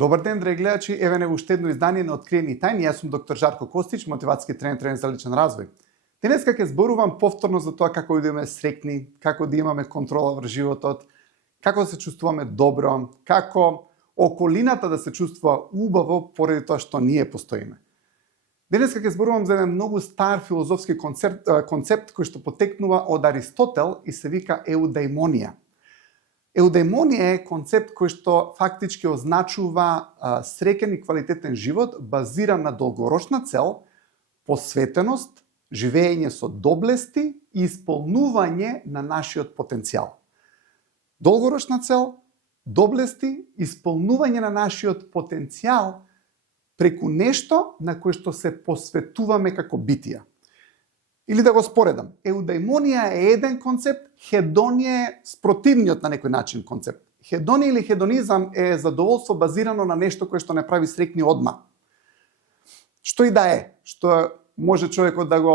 Добар ден, драги гледачи, еве него уште едно издание на Откриени тајни. Јас сум доктор Жарко Костич, мотивацијски тренер за личен развој. Денеска ќе зборувам повторно за тоа како да имаме среќни, како да имаме контрола врз животот, како да се чувствуваме добро, како околината да се чувствува убаво поради тоа што ние постоиме. Денеска ќе зборувам за еден многу стар филозофски концепт кој што потекнува од Аристотел и се вика еудаимонија. Еудаимонија е концепт кој што фактички означува среќен и квалитетен живот базиран на долгорочна цел, посветеност, живење со доблести и исполнување на нашиот потенцијал. Долгорочна цел, доблести, исполнување на нашиот потенцијал преку нешто на кое што се посветуваме како битија. Или да го споредам, еудаимонија е еден концепт, хедонија е спротивниот на некој начин концепт. Хедонија или хедонизам е задоволство базирано на нешто кое што не прави среќни одма. Што и да е, што може човекот да го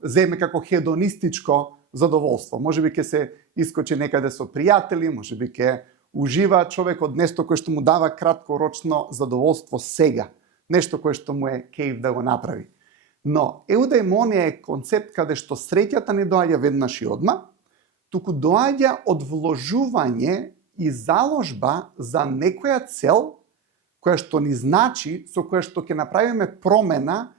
земе како хедонистичко задоволство. Можеби ќе се искочи некаде со пријатели, можеби ќе ужива човекот нешто кое што му дава краткорочно задоволство сега, нешто кое што му е кејф да го направи. Но еудаимонија е концепт каде што среќата не доаѓа веднаш и одма, туку доаѓа од вложување и заложба за некоја цел која што ни значи, со која што ќе направиме промена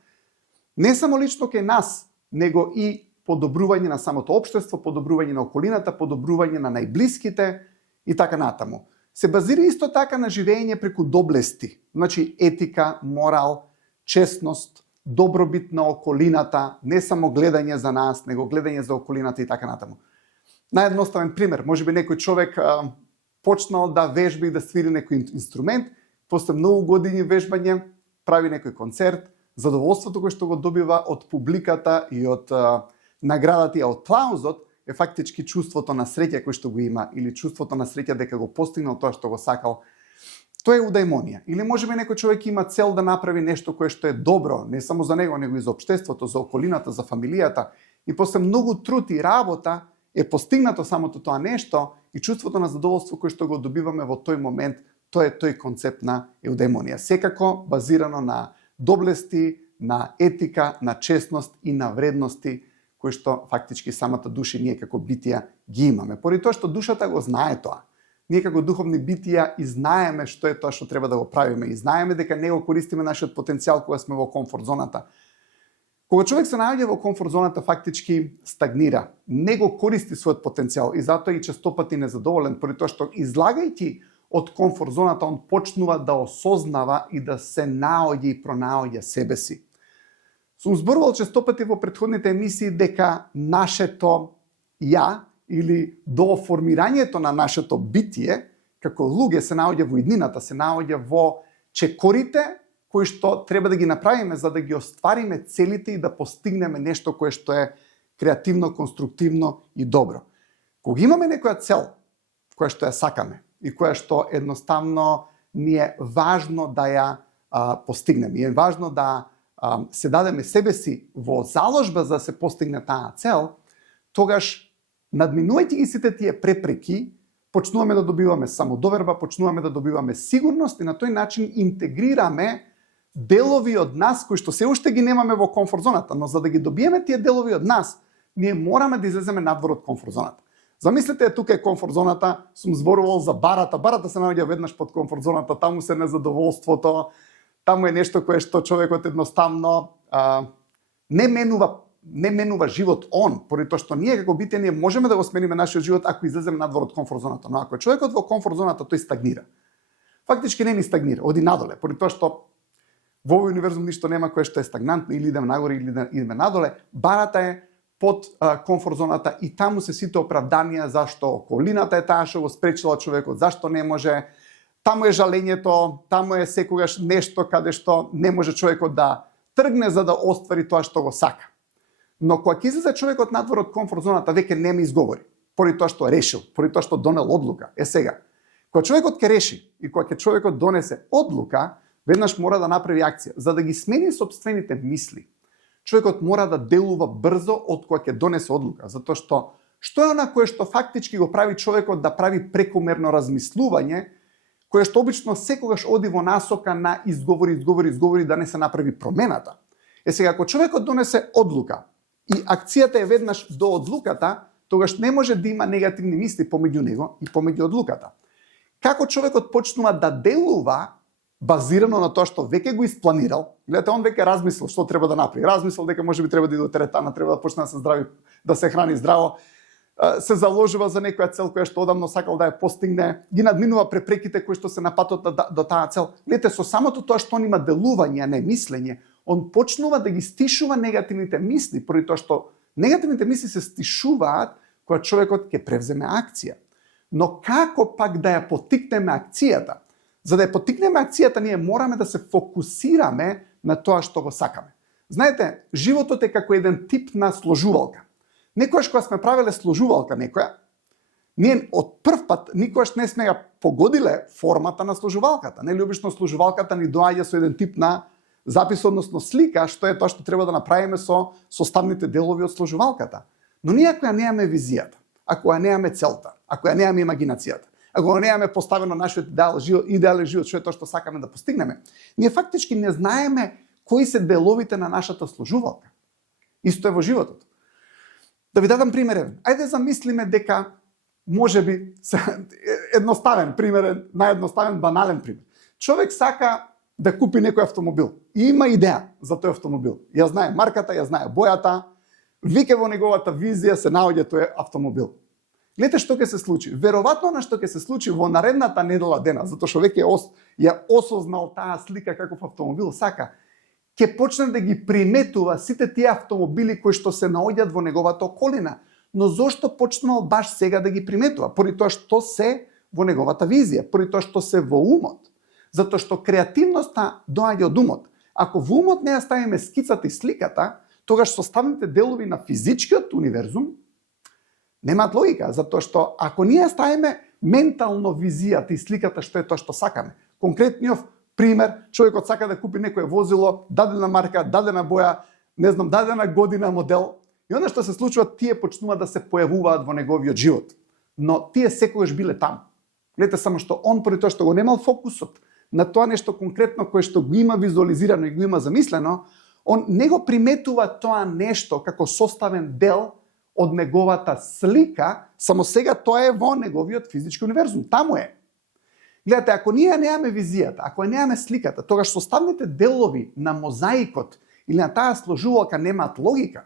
не само лично кај нас, него и подобрување на самото општество, подобрување на околината, подобрување на најблиските и така натаму. Се базира исто така на живење преку доблести, значи етика, морал, честност, добробит на околината, не само гледање за нас, него гледање за околината и така натаму. Наједноставен пример, можеби некој човек почнал да вежба и да свири некој инструмент, после многу години вежбање, прави некој концерт, задоволството кој што го добива од публиката и од наградата и аплаузот е фактички чувството на среќа кој што го има или чувството на среќа дека го постигнал тоа што го сакал. Тоа е еудаимонија. Или можеби некој човек има цел да направи нешто кое што е добро, не само за него, него и за општеството, за околината, за фамилијата, и после многу труд и работа е постигнато самото тоа нешто и чувството на задоволство кое што го добиваме во тој момент, тоа е тој концепт на еудаимонија. Секако базирано на доблести, на етика, на честност и на вредности кои што фактички самата душа ние како битија ги имаме. Поради тоа што душата го знае тоа. Ние како духовни битија и знаеме што е тоа што треба да го правиме и знаеме дека не го користиме нашиот потенцијал кога сме во комфорт зоната. Кога човек се наоѓа во комфорт зоната, фактички стагнира, не го користи својот потенцијал и затоа и честопати незадоволен, поради тоа што излагајќи од комфорт зоната он почнува да осознава и да се наоѓа и пронаоѓа себе си. Сум зборувал честопати во претходните емисии дека нашето ја или до формирањето на нашето битие, како луѓе се наоѓа во иднината, се наоѓа во чекорите кои што треба да ги направиме за да ги оствариме целите и да постигнеме нешто кое што е креативно, конструктивно и добро. Кога имаме некоја цел која што ја сакаме и која што едноставно ни е важно да ја постигнеме, и е важно да се дадеме себе си во заложба за да се постигне таа цел, тогаш надминувајќи ги сите тие препреки, почнуваме да добиваме самодоверба, почнуваме да добиваме сигурност и на тој начин интегрираме делови од нас кои што се уште ги немаме во комфорт зоната, но за да ги добиеме тие делови од нас, ние мораме да излеземе надвор од комфорт зоната. Замислете, тука е комфорт зоната, сум зборувал за барата, барата се наоѓа веднаш под комфорт зоната, таму се незадоволството, таму е нешто кое што човекот едноставно не менува живот он, поради тоа што ние како битија ние можеме да го смениме нашиот живот ако излеземе надвор од комфорт зоната, но ако човекот во комфорт зоната тој стагнира. Фактички не ни стагнира, оди надоле, поради тоа што во овој универзум ништо нема кое што е стагнантно, или идеме нагоре или идеме надоле. Барата е под комфорт зоната и таму се сите оправданија зашто околината е таа што го спречила човекот, зашто не може. Таму е жалењето, таму е секогаш нешто каде што не може човекот да тргне за да оствари тоа што го сака. Но кога ќе излезе човекот надвор од комфорт зоната, веќе нема изговори, поради тоа што решил, поради тоа што донел одлука. Е сега, кога човекот ќе реши и кога ќе човекот донесе одлука, веднаш мора да направи акција, за да ги смени сопствените мисли. Човекот мора да делува брзо од кога ќе донесе одлука, затоа што е она кое што фактички го прави човекот да прави прекомерно размислување, која што обично секогаш оди во насока на изговори да не се направи промената. Сега, ако човекот донесе одлука и акцијата е веднаш до одлуката, тогаш не може да има негативни мисли помеѓу него и помеѓу одлуката. Како човекот почнува да делува базирано на тоа што веќе го испланирал, гледате, он веќе размислил што треба да направи. Размислил дека можеби треба да иде до теретана, треба да почне да се здрави, да се храни здраво, се заложува за некоја цел која што одамно сакал да ја постигне, ги надминува препреките кои што се на патот до таа цел. Гледате, со самото тоа што он има делување, а не мислење, он почнува да ги стишува негативните мисли, поради тоа што негативните мисли се стишуваат кога човекот ќе превземе акција. Но како пак да ја поттикнеме акцијата? За да ја поттикнеме акцијата, ние мораме да се фокусираме на тоа што го сакаме. Знаете, животот е како еден тип на сложувалка. Некојаш кога сме правеле сложувалка некоја, ние од прв пат никогаш не сме ја погодиле формата на сложувалката. Нели обично сложувалката ни доаѓа со еден тип на запис, односно слика, што е тоа што треба да направиме со составните делови од сложувалката. Но ние ако ја немаме визијата, ако ја немаме целта, ако ја немаме имагинацијата, ако ја немаме поставено нашиот идеален живот, што е тоа што сакаме да постигнеме, ние фактички не знаеме кои се деловите на нашата сложувалка. Исто е во животот. Да ви дадам пример. Ајде замислиме дека можеби едноставен пример, наједноставен банален пример. Човек сака да купи некој автомобил и има идеја за тој автомобил. Ја знае марката, ја знае бојата, веќе во неговата визија се наоѓа тој автомобил. Гледате што ќе се случи. Веројатно на што ќе се случи во наредната недела дена, затоа што веќе ја осознал таа слика каков автомобил сака, ќе почне да ги приметува сите тие автомобили кои што се наоѓаат во неговата околина. Но зошто почнал баш сега да ги приметува? Поради тоа што се во неговата визија, поради тоа што се во умот. Затоа што креативноста доаѓа од умот. Ако во умот не ја ставиме скицата и сликата, тогаш составните делови на физичкиот универзум немаат логика, затоа што ако ние ставиме ментално визијата и сликата што е тоа што сакаме. Конкретниот пример, човекот сака да купи некое возило, дадена марка, дадена боја, не знам, дадена година, модел. И оно што се случува, тие почнуваат да се појавуваат во неговиот живот. Но тие секогаш биле таму. Гледате, само што он поради тоа што го немал фокусот на тоа нешто конкретно кое што го има визуализирано и го има замислено, он не го приметува тоа нешто како составен дел од неговата слика, само сега тоа е во неговиот физички универзум. Таму е. Гледате, ако ние немаме визијата, ако немаме сликата, тогаш составните делови на мозаикот или на таа сложувалка немаат логика.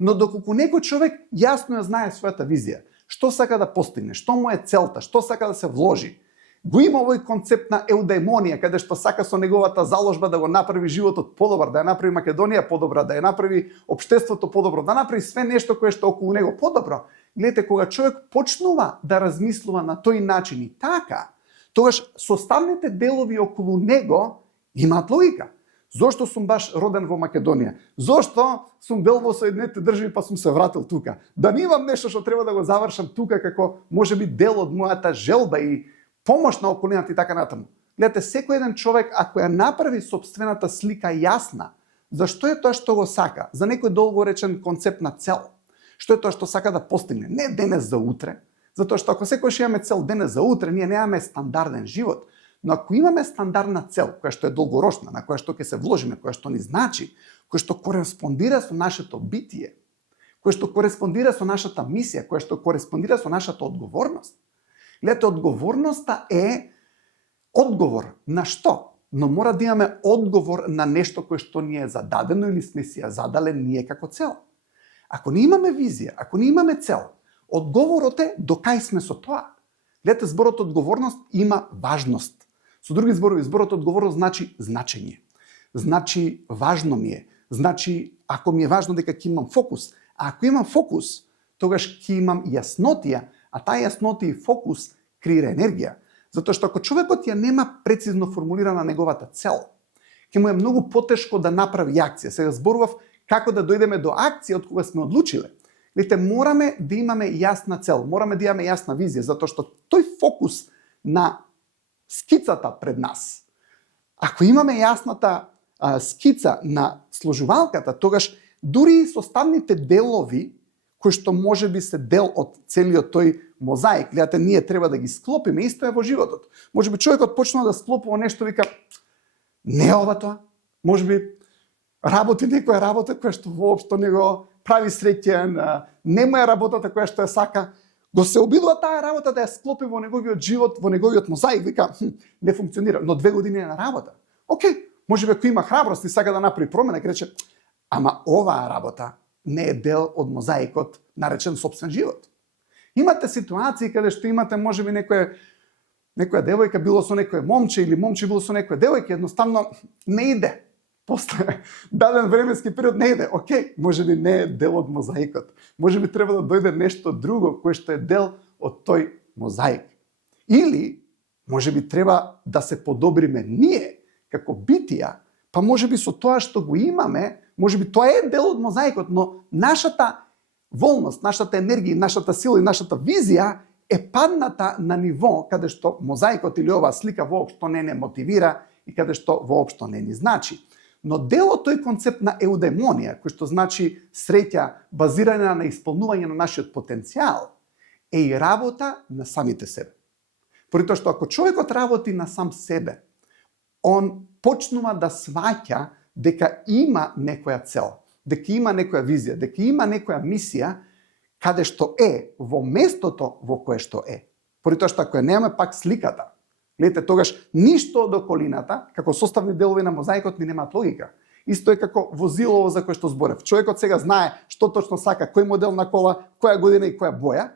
Но доколку некој човек јасно ја знае својата визија, што сака да постигне, што му е целта, што сака да се вложи, го има овој концепт на еудемонија, каде што сака со неговата заложба да го направи животот подобар, да ја направи Македонија подобра, да ја направи општеството подобро, да направи све нешто кое што околу него подобро. Гледате, кога човек почнува да размислува на тој начин и така, тогаш составните делови околу него имаат логика. Зошто сум баш роден во Македонија? Зошто сум бил во Соединетите држави па сум се вратил тука? Да не имам нешто што треба да го завршам тука како можеби дел од мојата желба и помош на околината и така натаму. Гледате, секој еден човек ако ја направи сопствената слика јасна, зашто е тоа што го сака, за некој долго речен концепт на цел, што е тоа што сака да постигне, не денес за утре, затоа што ако секојаш имаме цел денес за утре, ние немаме стандарден живот. Но ако имаме стандардна цел, која што е долгорочна, на која што ќе се вложиме, која што ни значи, која што кореспондира со нашето битие, која што кореспондира со нашата мисија, која што кореспондира со нашата одговорност. Гледате, одговорноста е одговор на што? Но мора да имаме одговор на нешто кое што ни е зададено или сме си ја задале ние како цел. Ако не имаме визија, ако не имаме цел, одговорот е до кај сме со тоа. Гледате, зборот одговорност има важност. Со други зборови, зборот одговорност значи значење. Значи важно ми е. Значи ако ми е важно дека ќе имам фокус. А ако имам фокус, тогаш ќе имам јаснотија, а таа јаснотија и фокус креира енергија. Затоа што ако човекот ја нема прецизно формулирана неговата цел, ќе му е многу потешко да направи акција. Сега зборував како да дојдеме до акција од кога сме одлучиле. Видите, мораме да имаме јасна цел, мораме да имаме јасна визија, затоа што тој фокус на скицата пред нас, ако имаме јасната скица на сложувалката, тогаш дури и составните делови кои што може би се дел од целиот тој мозаик. Гледате, ние треба да ги склопиме, исто е во животот. Може би човекот почнува да склопува нешто, вика, не ова тоа. Може би работи некоја работа која што воопшто не го прави среќен, нема е работата која што ја сака, го се обидува таа работа да ја склопи во неговиот живот, во неговиот мозаик, вика, не функционира, но 2 години е на работа. Океј, може би ако има храброст и сака да направи промена, ќе рече, ама оваа работа не е дел од мозаикот наречен сопствен живот. Имате ситуации каде што имате можеби некоја девојка било со некој момче или момче било со некоја девојка, едноставно не иде. После даден временски период не иде. Океј, можеби не е дел од мозаикот. Можеби треба да дојде нешто друго кое што е дел од тој мозаик. Или можеби треба да се подобриме ние како битија, па можеби со тоа што го имаме, можеби тоа е дел од мозаикот, но нашата волност, нашата енергија, нашата сила и нашата визија е падната на ниво каде што мозаикот или оваа слика воопшто не мотивира и каде што воопшто не ни значи. Но дел од тој концепт на еудемонија, кој што значи среќа базирана на исполнување на нашиот потенцијал, е и работа на самите себе. Поради тоа што ако човекот работи на сам себе, он почнува да сваќа дека има некоја цел, дека има некоја визија, дека има некоја мисија, каде што е во местото во кое што е. Поради тоа што ако ја немаме пак сликата, гледате, тогаш ништо од околината, како составни делови на мозаикот, ми немаат логика. Исто е како возилово за кое што зборев. Човекот сега знае што точно сака, кој модел на кола, која година и која боја.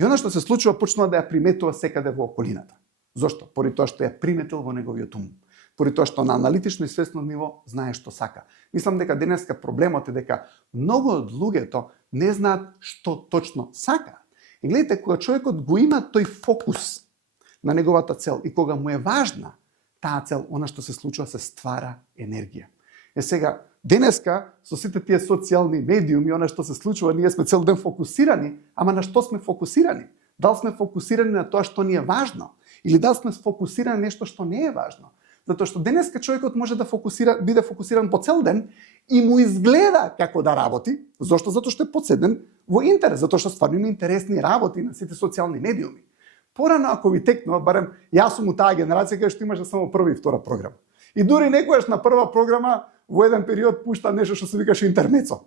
И она што се случува, почнува да ја приметува секаде во околината. Зошто? Поради тоа што ја приметил во неговиот ум. Поради тоа што на аналитично и свесно ниво знае што сака. Мислам дека денеска проблемот е дека многу од луѓето не знаат што точно сака. И гледате, кога човекот го има тој фокус на неговата цел и кога му е важна таа цел, она што се случува, се ствара енергија. Сега, денеска, со сите тие социјални медиуми, она што се случува, ние сме цел ден фокусирани, ама на што сме фокусирани? Дали сме фокусирани на тоа што ни е важно? Или дали сме фокусирани на нешто што не е важно? Затоа што денеска човекот може да биде фокусиран по цел ден и му изгледа како да работи. Зошто? Затоа што е подседнен во интерес, затоа што стварно има интересни работи на сите социјални медиуми. Порано, ако ви текнува, барем јас сум у таа генерација кај што имаше само прва и втора програма. И дури некојаш на прва програма во еден период пушта нешто што се викаше интермецо.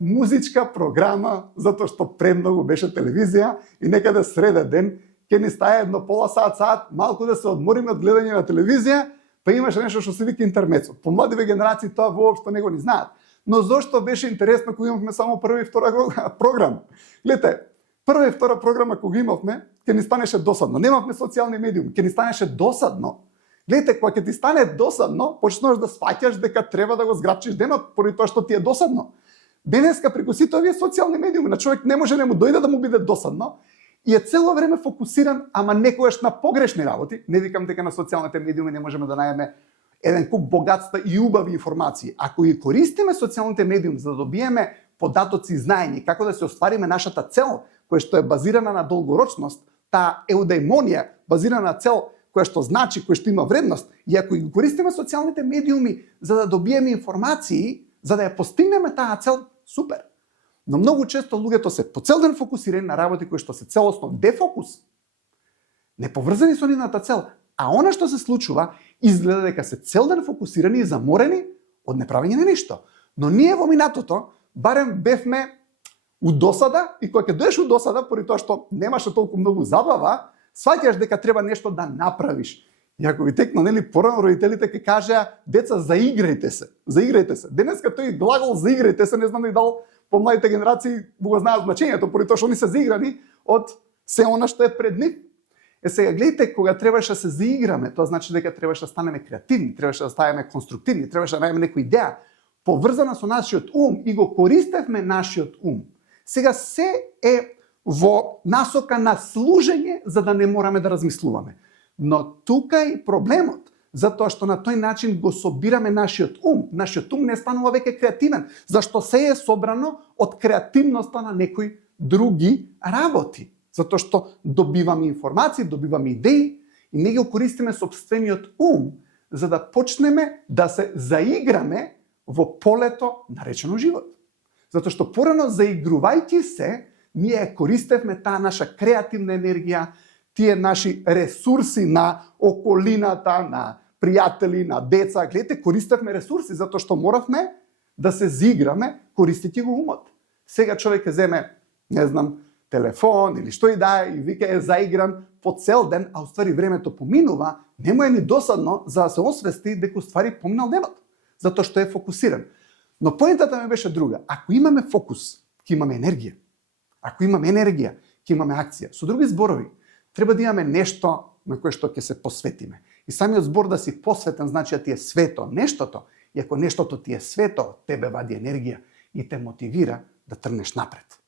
Музичка програма, затоа што премногу беше телевизија и некаде среда ден ќе ни стае едно пола саат, малку да се одмориме од гледање на телевизија, па имаше нешто што се вика интермецо. Помладиве генерации тоа воопшто не го ни знаат. Но зошто беше интересно кога имавме само прва и втора програма? Гледате, прва и втора програма кога имавме, ќе ни станеше досадно. Немавме социјални медиуми, ќе ни станеше досадно. Гледате, кога ќе ти стане досадно, почнуваш да сваќаш дека треба да го зграбчиш денот поради тоа што ти е досадно. Денеска преку сите овие социјални медиуми на човек не може да му дојде да му биде досадно и е цело време фокусиран, ама некогаш на погрешни работи. Не викам дека на социјалните медиуми не можеме да најдеме еден куп богатства и убави информации. Ако ги користиме социјалните медиуми за да добиеме податоци и знаење како да се оствариме нашата цел, која што е базирана на долгорочност, таа еудемонија базирана на цел која што значи, која што има вредност, и ако ги користиме социјалните медиуми за да добиеме информации, за да ја постигнеме таа цел, супер. Но многу често луѓето се по цел ден фокусирани на работи кои што се целосно дефокус, не поврзани со нивната цел, а она што се случува изгледа дека се цел ден фокусирани и заморени од неправење на ништо. Но ние во минатото барем бевме у досада и кога ќе доеш у досада, поради тоа што немаше толку многу забава, сваќаш дека треба нешто да направиш. И ако ви текна, нели, порано родителите ќе кажеа, деца, заиграјте се. Заиграјте се. Денеска тој глагол заиграјте се, не знам и дал помладите генерации го знаат значењето, поради тоа што они се заиграни од се она што е пред нив. Сега гледате, кога требаше да се заиграме, тоа значи дека требаше да станеме креативни, требаше да станеме конструктивни, требаше да најдеме некоја идеја поврзана со нашиот ум и го користевме нашиот ум. Сега се е во насока на служење за да не мораме да размислуваме. Но тука е и проблемот, затоа што на тој начин го собираме нашиот ум. Нашиот ум не станува веќе креативен, зашто се е собрано од креативноста на некои други работи. Затоа што добиваме информации, добиваме идеи и не ги користиме сопствениот ум за да почнеме да се заиграме во полето наречено живот. Затоа што порано заигрувајќи се, ние користевме таа наша креативна енергија, тие наши ресурси на околината, на пријатели, на деца. Гледате, користевме ресурси затоа што моравме да се зиграме користејќи го умот. Сега човек ќе земе, не знам, телефон или што и да е, и вика е заигран по цел ден, а уствари времето поминува, не му е ни досадно за да се освести дека уствари поминал денот, затоа што е фокусиран. Но поентата ми беше друга. Ако имаме фокус, ќе имаме енергија. Ако имаме енергија, ќе имаме акција. Со други зборови, треба да имаме нешто на кое што ќе се посветиме. И самиот збор да си посветен значи да ти е свето нештото, и ако нештото ти е свето, тебе вади енергија и те мотивира да тргнеш напред.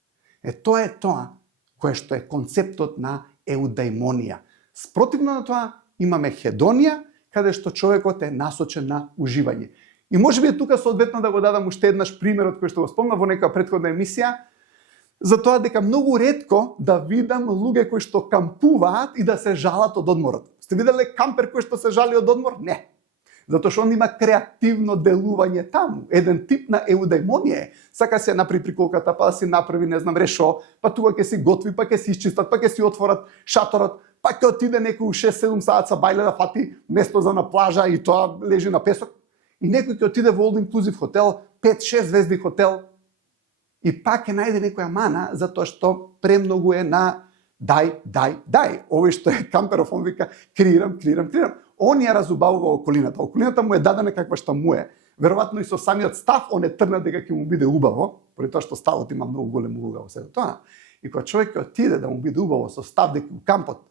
Тоа е тоа кое што е концептот на еудаимонија. Спротивно на тоа имаме хедонија, каде што човекот е насочен на уживање. И можеби тука соодветно да го дадам уште еднаш примерот кој што го спомнав во некоја претходна емисија, за тоа дека многу ретко да видам луѓе кои што кампуваат и да се жалат од одморот. Сте виделе кампер кој што се жали од одмор? Не. Затоа што он има креативно делување таму. Еден тип на еудаимонија е. Сака се направи приколката, па да си направи, не знам, решо, па тука ќе си готви, па ќе си исчистат, па ќе си отворат шаторот, па ќе отиде некој 6-7 саат бајле да фати место за на плажа и тоа лежи на песок. И некој ќе отиде во all inclusive хотел, 5-6 звезди хотел, и пак ќе најде некоја мана, затоа што премногу е на дај. Овој што е камперов, он вика креирам. Он ја разубавува околината. Околината му е дадена каква што му е. Веројатно и со самиот став он е тргнат дека ќе му биде убаво, поради тоа што ставот има многу голема улога во сето тоа. И кога човек ќе отиде да му биде убаво со став дека кампот,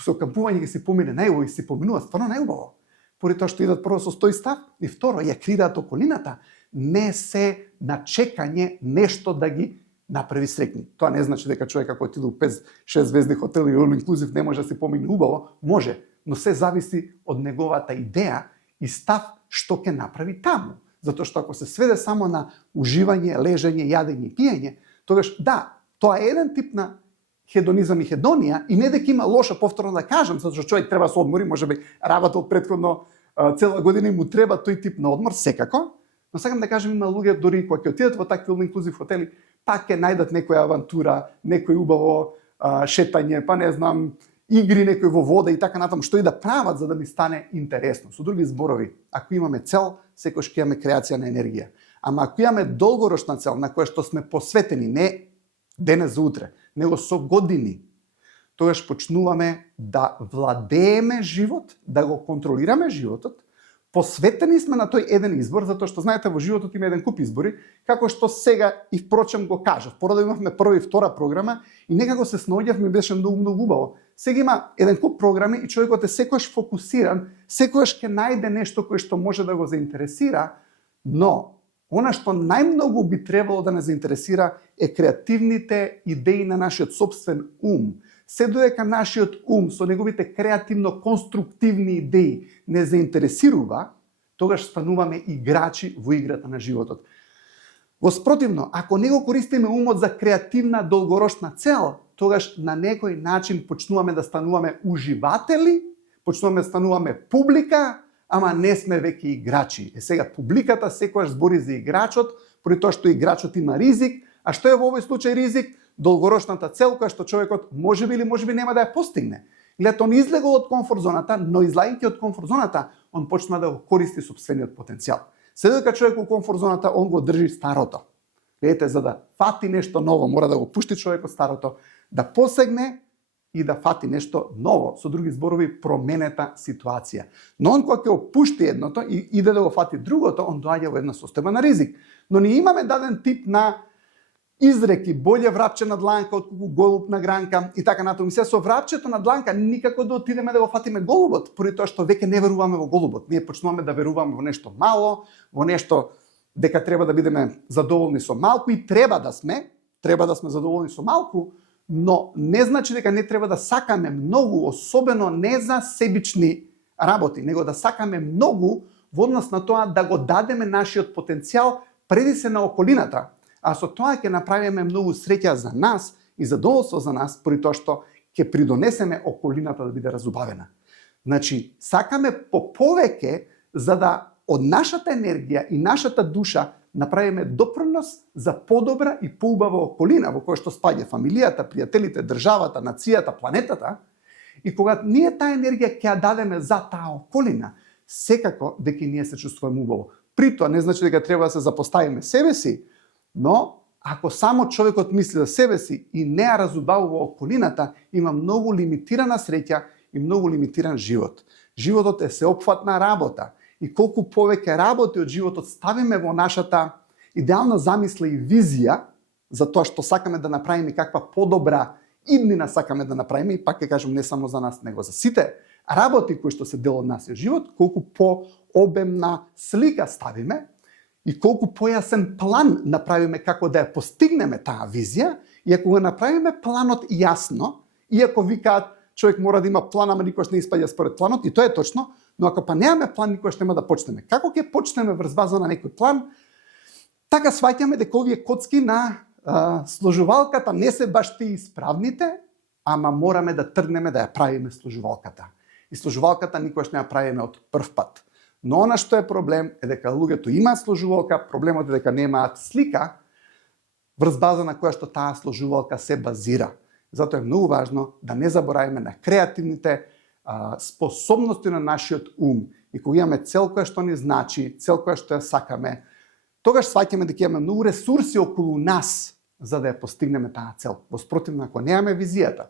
со кампување ќе си помине најубаво и си поминува стварно најубаво. Поради тоа што идат прво со стој став и второ ја креираат околината, не се на чекање нешто да ги направи среќни. Тоа не значи дека човек ако отиде у 5-6 звезди хотел и all inclusive не може да се помине убаво, може, но се зависи од неговата идеја и став што ќе направи таму. Затоа што ако се сведе само на уживање, лежење, јадење и пиење, тогаш да, тоа е еден тип на хедонизам и хедонија и не дека има лошо, повторно да кажам, затоа што човек треба да се одмори, можеби работел претходно цела година и му треба тој тип на одмор секако, но сакам да кажам има луѓе дори кога ќе отидат во такви all inclusive хотели, пак ќе најдат некоја авантура, некој убаво шетање, па не знам, игри некој во вода и така натаму, што и да прават за да ми стане интересно. Со други зборови, ако имаме цел, секојаш ќе имаме креација на енергија. Ама ако имаме долгорочна цел на која што сме посветени, не денес за утре, него со години, тогаш почнуваме да владееме живот, да го контролираме животот. Посветени сме на тој еден избор, затоа што знаете во животот има еден куп избори, како што сега и впрочем го кажав. Поради имавме прва и втора програма и некако се снаоѓавме, беше многу убаво. Сега има еден куп програми и човекот е секојаш фокусиран, секојаш ќе најде нешто кое што може да го заинтересира, но она што најмногу би требало да не заинтересира е креативните идеи на нашиот собствен ум. Се додека нашиот ум со неговите креативно-конструктивни идеи не заинтересирува, тогаш стануваме играчи во играта на животот. Во спротивно, ако не го користиме умот за креативна долгорочна цел, тогаш на некој начин почнуваме да стануваме уживатели, почнуваме да стануваме публика, ама не сме веќе играчи. Сега публиката секогаш збори за играчот, поради тоа што играчот има ризик, а што е во овој случај ризик? Долгорочната цел која што човекот можеби или можеби нема да ја постигне. Гледате, он излегол од комфорт зоната, но излагајќи од комфорт зоната, он почна да го користи сопствениот потенцијал. Се додека човек во комфорт зоната, он го држи старото. Гледате, за да фати нешто ново, мора да го пушти човекот старото, да посегне и да фати нешто ново, со други зборови променета ситуација. Но он кога ќе опушти едното и иде да го фати другото, он доаѓа во една состојба на ризик. Но ние имаме даден тип на изреки, боле врапче на дланка отколку голуб на гранка и така натаму. Се со врапчето на дланка никако да отидеме да го фатиме голубот, поради тоа што веќе не веруваме во голубот. Ние почнуваме да веруваме во нешто мало, во нешто дека треба да бидеме задоволни со малку и треба да сме задоволни со малку, но не значи дека не треба да сакаме многу, особено не за себични работи, него да сакаме многу во однос на тоа да го дадеме нашиот потенцијал преди се на околината. А со тоа ќе направиме многу среќа за нас и задоволство за нас, поради тоа што ќе придонесеме околината да биде разубавена. Значи, сакаме по повеќе за да од нашата енергија и нашата душа направиме допринос за подобра и поубава околина во која што спаѓа фамилијата, пријателите, државата, нацијата, планетата, и кога ние таа енергија ќе ја дадеме за таа околина, секако дека ние се чувствуваме убаво. При тоа не значи дека треба да се запоставиме себе си, но ако само човекот мисли за себе си и не ја разубавува околината, има многу лимитирана среќа и многу лимитиран живот. Животот е сеопфатна работа и колку повеќе работи од животот ставиме во нашата идеална замисла и визија за тоа што сакаме да направиме, каква подобра иднина сакаме да направиме, и пак ќе кажам не само за нас, него за сите работи кои што се дел од нашиот живот, колку пообемна слика ставиме и колку појасен план направиме како да ја постигнеме таа визија, и ако го направиме планот јасно, иако викаат човек мора да има план, ама никош не испаѓа според планот, и тоа е точно, но ако па немаме план, никош нема да почнеме. Како ќе почнеме врз база на некој план? Така сваќаме дека овие коцки на сложувалката не се баш тие исправните, ама мораме да тргнеме да ја правиме сложувалката. И сложувалката никош не ја правиме од прв пат. Но она што е проблем е дека луѓето имаат сложувалка, проблемот е дека немаат слика врз база на која што таа сложувалка се базира. Затоа е многу важно да не забораваме на креативните способности на нашиот ум. И кога имаме цел која што ни значи, цел која што ја сакаме, тогаш сваќаме дека имаме многу ресурси околу нас за да ја постигнеме таа цел. Во спротивно, ако немаме визијата,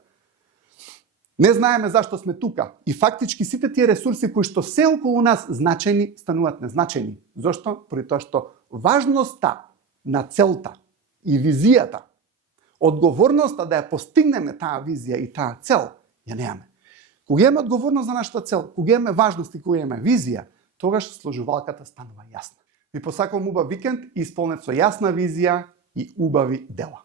не знаеме зашто сме тука и фактички сите тие ресурси кои што се околу нас значени стануваат незначени. Зошто? Поради тоа што важноста на целта и визијата, одговорноста да ја постигнеме таа визија и таа цел, ја немаме. Кога имаме одговорност за нашата цел, кога имаме важност и кога имаме визија, тогаш сложувалката станува јасна. Ви посакувам убав викенд, исполнет со јасна визија и убави дела.